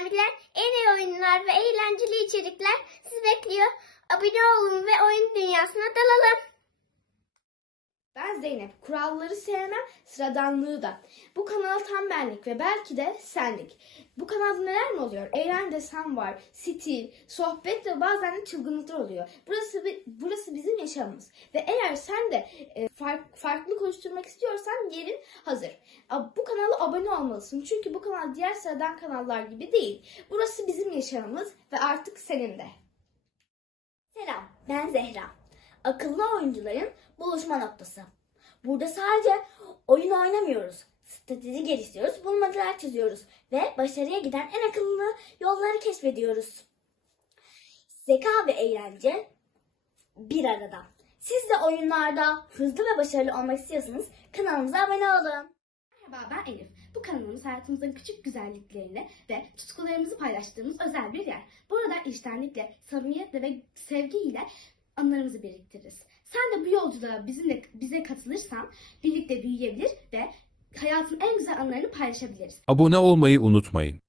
Bilal. En iyi oyunlar ve eğlenceli içerikler sizi bekliyor. Abone olun ve oyun dünyasına dalalım. Ben Zeynep. Kuralları sevmem, sıradanlığı da. Bu kanal tam benlik ve belki de senlik. Bu kanalda neler mi oluyor? Eğlen desem var, stil, sohbet ve bazen de çılgınlıklar oluyor. Burası burası bizim yaşamımız. Ve eğer sen de e, fark, farklı konuşturmak istiyorsan yerin hazır. Bu kanala abone olmalısın. Çünkü bu kanal diğer sıradan kanallar gibi değil. Burası bizim yaşamımız ve artık senin de. Selam, ben Zehra. Akıllı oyuncuların buluşma noktası. Burada sadece oyun oynamıyoruz. Strateji geliştiriyoruz, bulmacalar çiziyoruz ve başarıya giden en akıllı yolları keşfediyoruz. Zeka ve eğlence bir arada. Siz de oyunlarda hızlı ve başarılı olmak istiyorsanız kanalımıza abone olun. Merhaba ben Elif. Bu kanalımız hayatımızın küçük güzelliklerini ve tutkularımızı paylaştığımız özel bir yer. Burada içtenlikle, samimiyetle ve sevgiyle anılarımızı biriktiririz. Sen de bu yolculuğa bizimle bize katılırsan birlikte büyüyebilir ve hayatın en güzel anılarını paylaşabiliriz. Abone olmayı unutmayın.